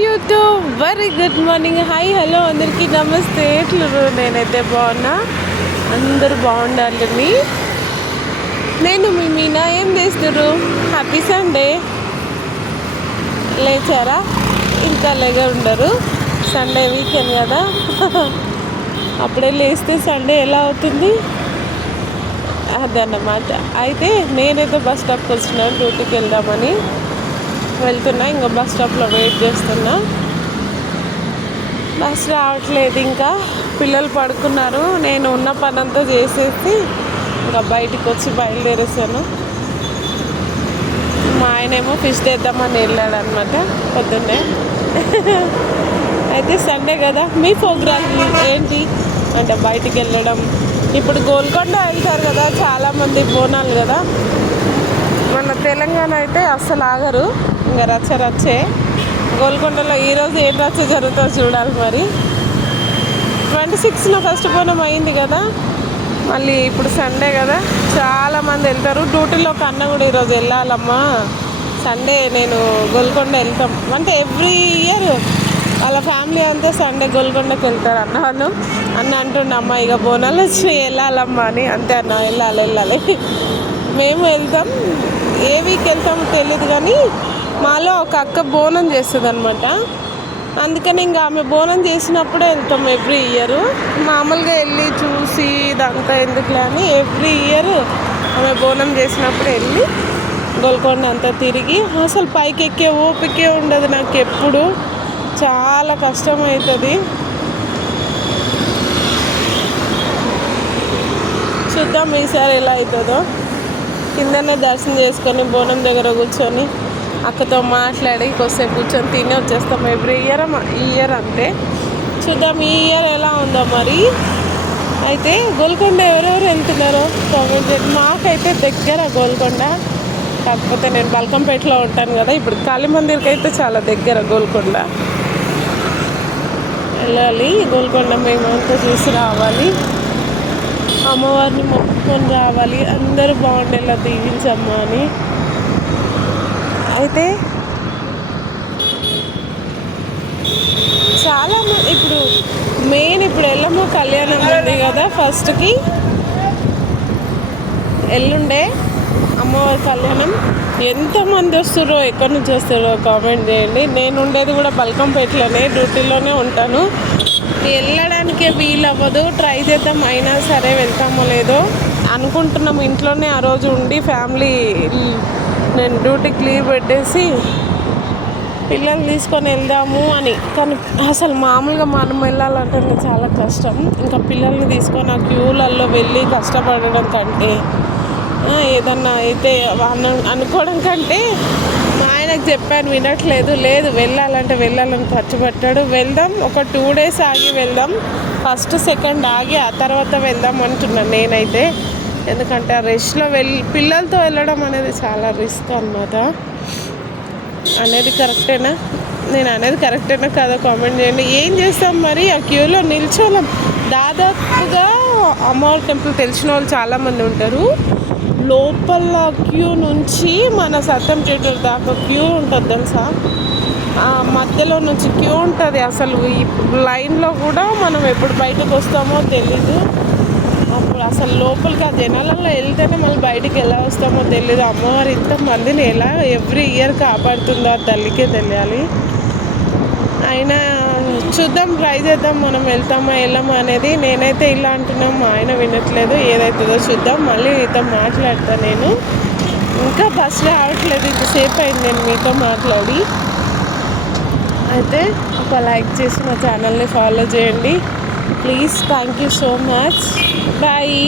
YouTube very good morning, hi hello అందరికీ నమస్తే. ఎట్లున్నారు? నేనైతే బాగున్నా, అందరూ బాగుండాలని. నేను మీ మీనా. ఏం చేస్తున్నారు? Happy Sunday. లేచారా? ఇంకా లేక ఉండరు, సండే వీకెండ్ కదా. అప్పుడే లేస్తే సండే ఎలా అవుతుంది అదన్నమాట. అయితే నేనైతే బస్ స్టాప్కి వచ్చినాను, డ్యూటీకి వెళ్దామని వెళ్తున్నా. ఇంకా బస్ స్టాప్లో వెయిట్ చేస్తున్నా, బస్ రావట్లేదు. ఇంకా పిల్లలు పడుకున్నారు, నేను ఉన్న పనంతా చేసేసి ఇంకా బయటికి వచ్చి బయలుదేరేసాను. మా ఆయనేమో ఫిష్ తెద్దామని వెళ్ళాడు అనమాట పొద్దున్నే. అయితే సండే కదా, మీ ప్రోగ్రామ్ ఏంటి అంటే బయటికి వెళ్ళడం. ఇప్పుడు గోల్కొండ వెళ్తారు కదా చాలామంది, బోనాలు కదా. మన తెలంగాణ అయితే అస్సలు ఆగరు, ఇంకా రచ్చే. గోల్కొండలో ఈరోజు ఏం రచ్చ జరుగుతుందో చూడాలి. మరి 26న ఫస్ట్ బోనం అయింది కదా, మళ్ళీ ఇప్పుడు సండే కదా చాలామంది వెళ్తారు. డ్యూటీలో కన్నా కూడా ఈరోజు వెళ్ళాలమ్మా, సండే నేను గోల్కొండ వెళ్తాం అంటే ఎవ్రీ ఇయర్ వాళ్ళ ఫ్యామిలీ అంతా సండే గోల్కొండకి వెళ్తారు అన్న వాళ్ళు. అన్న అంటుండే అమ్మ ఇక బోనాలు వచ్చినాయి వెళ్ళాలమ్మా అని. అంతే అన్న, వెళ్ళాలి. మేము వెళ్తాం, ఏ వీక్ వెళ్తామో తెలియదు కానీ మాలో ఒక అక్క బోనం చేస్తుంది అనమాట. అందుకని ఇంకా ఆమె బోనం చేసినప్పుడే వెళ్తాం ఎవ్రీ ఇయర్. మామూలుగా వెళ్ళి చూసి ఇదంతా ఎందుకులే అని ఎవ్రీ ఇయర్ ఆమె బోనం చేసినప్పుడు వెళ్ళి గోల్కొండ అంతా తిరిగి. అసలు పైకి ఎక్కే ఓపికే ఉండదు నాకు, ఎప్పుడు చాలా కష్టం అవుతుంది. చూద్దాం ఈసారి ఎలా అవుతుందో. కిందనే దర్శనం చేసుకొని బోనం దగ్గర కూర్చొని అక్కతో మాట్లాడి కొద్దిసేపు కూర్చొని తిని వచ్చేస్తాం ఎవ్రీ ఇయర్. ఈ ఇయర్ అంతే, చూద్దాం ఈ ఇయర్ ఎలా ఉందో మరి. అయితే గోల్కొండ ఎవరెవరు వెళ్తున్నారో కామెంట్ చేయండి. మాకైతే దగ్గర గోల్కొండ, కాకపోతే నేను బల్కంపేటలో ఉంటాను కదా. ఇప్పుడు కాళీ మందిర్కి అయితే చాలా దగ్గర గోల్కొండ. వెళ్ళాలి గోల్కొండ, మేమంతా చూసి రావాలి, అమ్మవారిని మొక్కుకొని రావాలి. అందరూ బాగుండేలా దీవించమ్మా అని. అయితే చాలా ఇప్పుడు మెయిన్ ఇప్పుడు ఎల్లమ్మ కళ్యాణం ఉంది కదా, ఫస్ట్కి ఎల్లుండే అమ్మవారి కళ్యాణం. ఎంతమంది వస్తారో, ఎక్కడి నుంచి వస్తారో కామెంట్ చేయండి. నేను ఉండేది కూడా బల్కంపేటలోనే, డ్యూటీలోనే ఉంటాను. వెళ్ళడానికే వీలు అవ్వదు, ట్రై చేద్దాం అయినా సరే వెళ్తామో లేదో అనుకుంటున్నాం. ఇంట్లోనే ఆ రోజు ఉండి ఫ్యామిలీ, నేను డ్యూటీకి లీవ్ పెట్టేసి పిల్లల్ని తీసుకొని వెళ్దాము అని. కానీ అసలు మామూలుగా మనం వెళ్ళాలంటే చాలా కష్టం. ఇంకా పిల్లల్ని తీసుకొని ఆ క్యూలలో వెళ్ళి కష్టపడడం కంటే, ఏదన్నా అయితే అనుకోవడం కంటే, మా ఆయనకు చెప్పాను వినట్లేదు. లేదు వెళ్ళాలని పట్టుబట్టాడు. వెళ్దాం, ఒక 2 days ఆగి వెళ్దాం, ఫస్ట్ సెకండ్ ఆగి ఆ తర్వాత వెళ్దాం అంటున్నాను నేనైతే. ఎందుకంటే ఆ రష్లో పిల్లలతో వెళ్ళడం అనేది చాలా రిస్క్ అన్నమాట. అనేది కరెక్టేనా, నేను అనేది కరెక్టేనా కాదో కామెంట్ చేయండి. ఏం చేస్తాం మరి, ఆ క్యూలో నిల్చోలేం. దాదాపుగా అమ్మవారి టెంపుల్ తెలిసిన వాళ్ళు చాలామంది ఉంటారు. లోపల క్యూ నుంచి మన సత్యం థియేటర్ దాకా క్యూ ఉంటుంది తెలుసా. ఆ మధ్యలో నుంచి క్యూ ఉంటుంది. అసలు ఈ లైన్లో కూడా మనం ఎప్పుడు బయటకు వస్తామో తెలీదు. అప్పుడు అసలు లోపలికి ఆ జనాలలో వెళ్తేనే మళ్ళీ బయటికి ఎలా వస్తామో తెలీదు. అమ్మవారు ఇంతమందిని ఎలా ఎవ్రీ ఇయర్ కాపాడుతుందో ఆ తల్లికే తెలియాలి. అయినా చూద్దాం, ట్రై చేద్దాం, మనం వెళ్తామా వెళ్ళామా అనేది. నేనైతే ఇలా అంటున్నాం, మా ఆయన వినట్లేదు. ఏదైతుందో చూద్దాం. మళ్ళీ మీతో మాట్లాడతా నేను. ఇంకా బస్ రావట్లేదు, ఇంతసేపు అయింది నేను మీతో మాట్లాడి. అయితే ఒక లైక్ చేసి మా ఛానల్ని ఫాలో చేయండి please. Thank you so much. Bye.